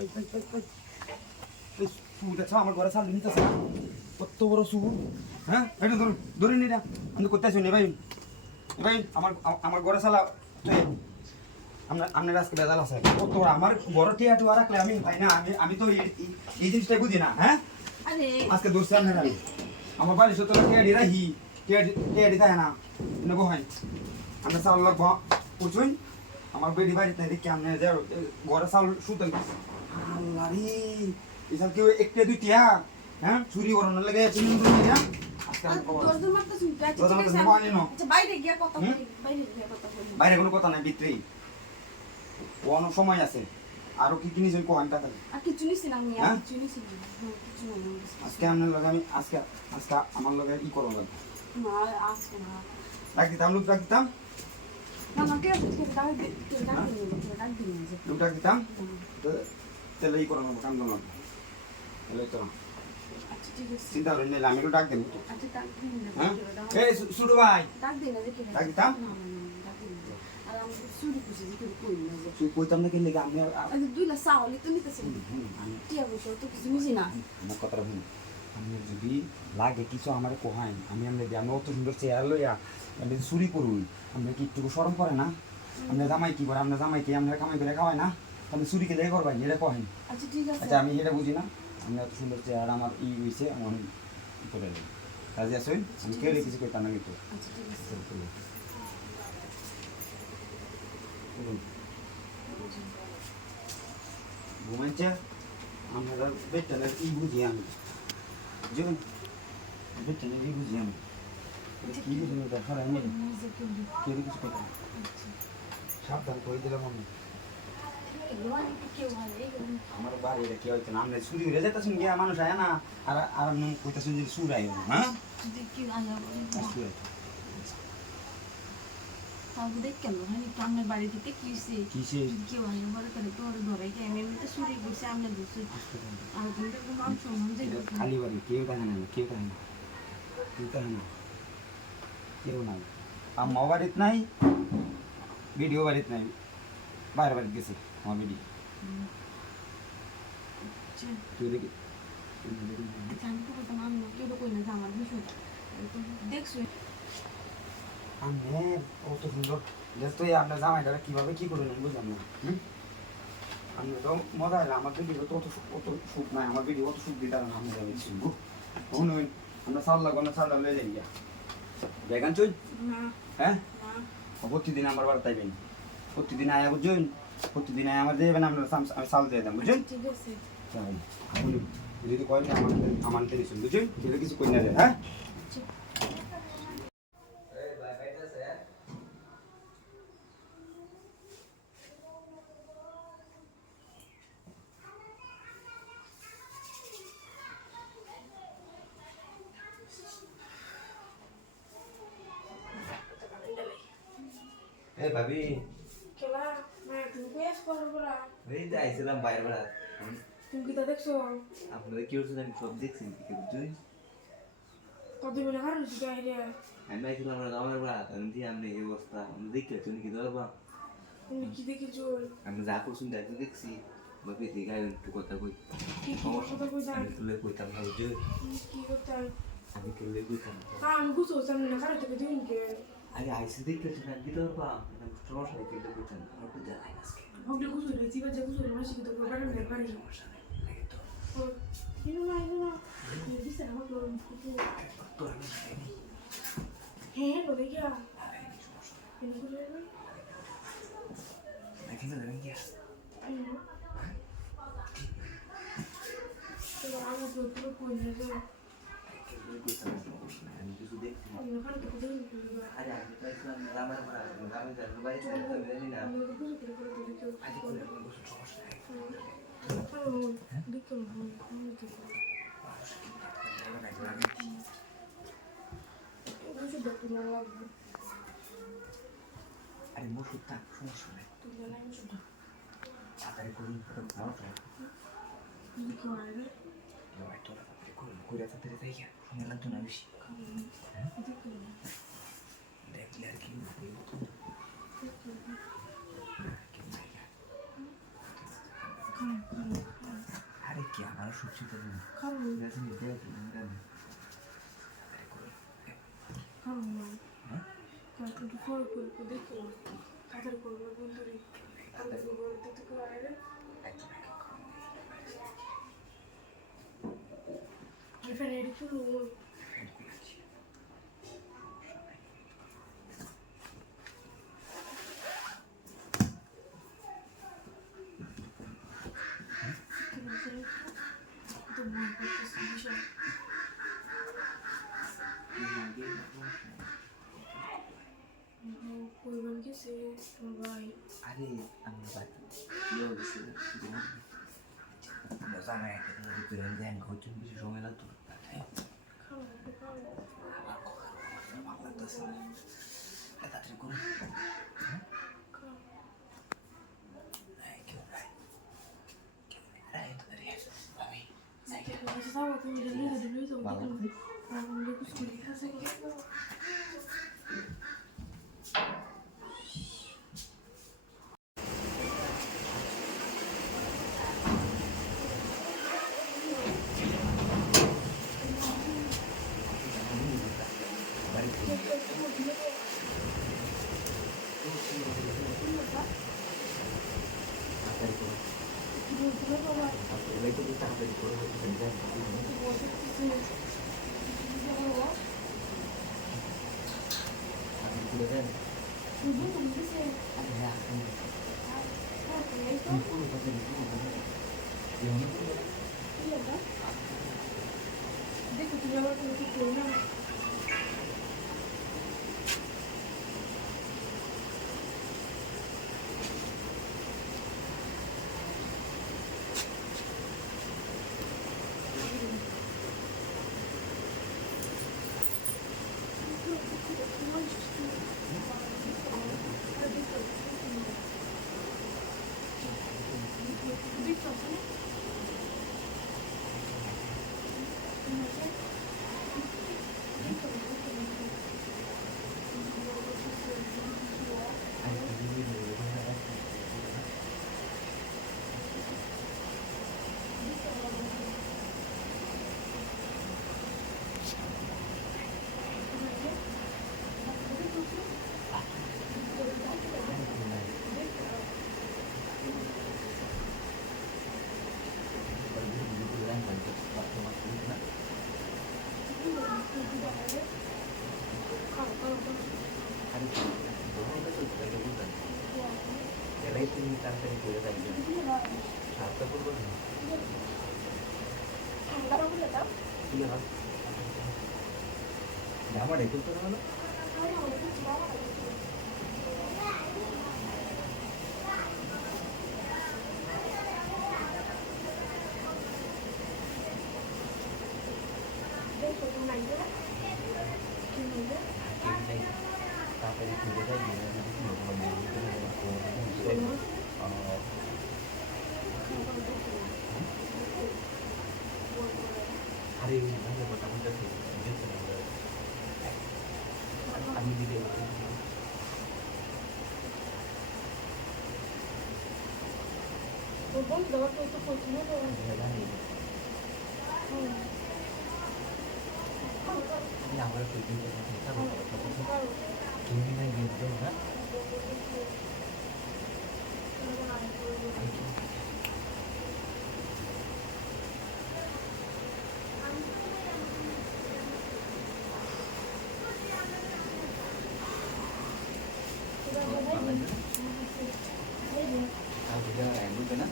এই সুটা ছ আমার ঘরে সামনে নিতেছে না কত বড় সুর হ্যাঁ এটা ধরুন ধরে নি না আমি করতে আসি ভাই ভাই আমার ঘরে সালা আপনার আজকে বেজাল আছে কত বড় আমার বড় টিয়া টুয়া রাখলে আমি ভাই না আমি তো এই জিনিসটাই বুঝি না হ্যাঁ আজকে দোষে আপনার আমি আমার বাড়ি সত্য টিয়াডি রাহি টিয়াডি থাকে না নেবো হয় আমরা চাউল লাগবো বুঝুন আমার বেডি বাড়িতে দেখি আমি ঘরে চাউল শুতে আল্লাহ রে এসব কেউ একটা দুইটিয়া হ্যাঁ চুরি করানোর লাগে চিনি না বাইরে কোনো কথা নাই ভিতরেই অনেক সময় আছে আরো কি কি নিজের কোহান টাকা আজকে আপনার লগে আমি আজকে আমার লগে ই করো লাগবে রাখ দিতাম লোক রাখ দিতাম লোক রাখ দিতাম তাহলে ই করো কাম করো তাহলে তো চিন্তা করেন আমি একটু ডাক দেবো হ্যাঁ এই শুরু ভাই ডাক দিতাম কইতাম না কেন লেগে আমি দুইলা চাওয়ালি তো নিতেছেন টিয়া বসে তো কিছু বুঝি না আমার কথাটা শুনুন আমি যদি লাগে কিছু আমার কোহাই আমি আমি অত সুন্দর চেয়ার লইয়া আমি চুরি করুন আপনি কি একটু সরম করে না আপনার জামাই কি করে আপনার জামাই কি আপনার কামাই করে খাওয়ায় না আপনি চুরি কে লেগে করবেন এটা কহেন আচ্ছা ঠিক আছে আচ্ছা আমি এটা বুঝি না আমি এত সুন্দর চেয়ার আমার ই হয়েছে আমি করে দেবো কাজে আসুন আমি কেউ কিছু করতাম না কিন্তু আচ্ছা ঠিক আছে ঘুমাইছে আমরা বেটালের ই বুঝি আমি বুঝলেন বেটালের ই বুঝি আমি কি বুঝি দেখা হয় না কেউ কিছু করতাম সাবধান করে দিলাম আমি আমার বাড়িটা কি হইতো না আমরা চুরি হয়ে যেতেছেন গিয়া মানুষ আয় না আর আর কইতেছেন যে সুর আয় হ্যাঁ আপনার বাড়ি থেকে কি হয়েছে কেউ আগে বলে তাহলে তোর ধরাই কে আমি তো চুরি করছি আমরা ধরছি আর তুমি তো মান সম্মান যে খালি বাড়ি কেউ থাকে না কেউ থাকে না কেউ থাকে না কেউ নাই আমার বাড়িতে নাই ভিডিও বাড়িতে নাই বাইরে বাড়িতে গেছে আমার ভিডিও তুই দেখি আমি তো বলতাম আমি কেউ তো কই না যে আমার বিষয়টা দেখছো আমি কত সুন্দর তো আপনার জামাইটা কিভাবে কি করবেন বুঝলাম না আমি তো মজা হলে আমার ভিডিও তো অত সুখ নাই আমার ভিডিও অত সুখ দিতে আমি যাবে শুনবো শুনুন আমরা চাল লাগবো না চালটা লয়ে যাই গিয়া বেগান চুই হ্যাঁ প্রতিদিন আমার বাড়ি তাইবেন প্রতিদিন আয়া বুঝুন প্রতিদিন আয়া আমার দেবেন আমরা আমি চাল দিয়ে দেন বুঝুন ঠিক আছে আপনি যদি কয়েন আমার শুন বুঝুন যদি কিছু কই না দেন হ্যাঁ এ ভাবি কেলা মানে তুমি বেশ করো বলা এই যে আইছিলাম বাইরে বেড়া তুমি কি তা দেখছো আপনাদের কি হচ্ছে আমি সব দেখছি কি বুঝুই কত বলে কারণ কি বাইরে আমি আইছিলাম আমরা আমার বেড়া আমি আপনি এই অবস্থা আমি দেখি তুমি কি ধরবা তুমি কি দেখেছো আমি যা করছি দেখতে দেখছি বাকি ঠিক আছে একটু কথা কই কি কথা কই জান আমি তুলে কইতাম না বুঝুই কি করতে আমি তুলে কইতাম আমি বুঝছো সামনে না কারণ থেকে দিন কে আরে আইসি দেখতে তুমি কি ধরবা সমস্যা নেই কিন্তু কইতাম আর তো জানাই আজকে ভাবলে বুঝছো রে জীবন যা বুঝছো না শিখতে প্রোগ্রাম নেই পারি সমস্যা নেই লাগে তো ইনো দিছে আমার লোক তো আমি হ্যাঁ বলে গিয়া আরে সমস্যা ইনো বলে না দেখি না দেখি কি তো আমি তো পুরো কই না যে আমি কিছু দেখছি আমি ওখানে তো দিন আরে আমি তো ইসলাম রামের পড়া রামের জানো বাইরে থেকে তো জানি না আমি তো বুঝতে করে তো দেখো আজ করে বসে সমস্যা নেই দেখো আমি তো ওষুধ দেখতে না লাগবে আরে মুসুদ থাক সমস্যা নেই তুই জানাই ওষুধ তাড়াতাড়ি করুন ভালো তো দেখো আরে ভাই তোরা তাড়াতাড়ি করুন কইরা তাড়াতাড়ি দেখি সময় লাগতো না বেশি দেখো দেখলে আর কি বলবো তো দেখো আর সত্যি তো না খাবো দেখি দেখি না খাবো না হ্যাঁ একটু ফলো করবো দেখো তাদের করবো বন্ধুরি তাদের করবো দিতে করে আরে ফের এডি তুলো তো মনে করতেছি বিষয় পরিবার গেছে তোমার ভাই আরে আমরা বাড়ি ইয়ে হয়েছে আমরা জানাই একটা করে দেন ঘুরতে বেশি সময় লাগতো খাবো খাবো ভালো লাগতেছে তাড়াতাড়ি করুন তাড়াতাড়ি করে দেন দেখো তুমি আবার কোনো কিছু করো না তুমি তাড়াতাড়ি করে থাকবেন সাতটা করবো না জামা রেখে তো না হলো তাড়াতাড়ি করে থাকবেন আরে কথা বলতে আমি দিদি জানি আমার তুমি না গিয়ে না Aku jangan rambut, kan?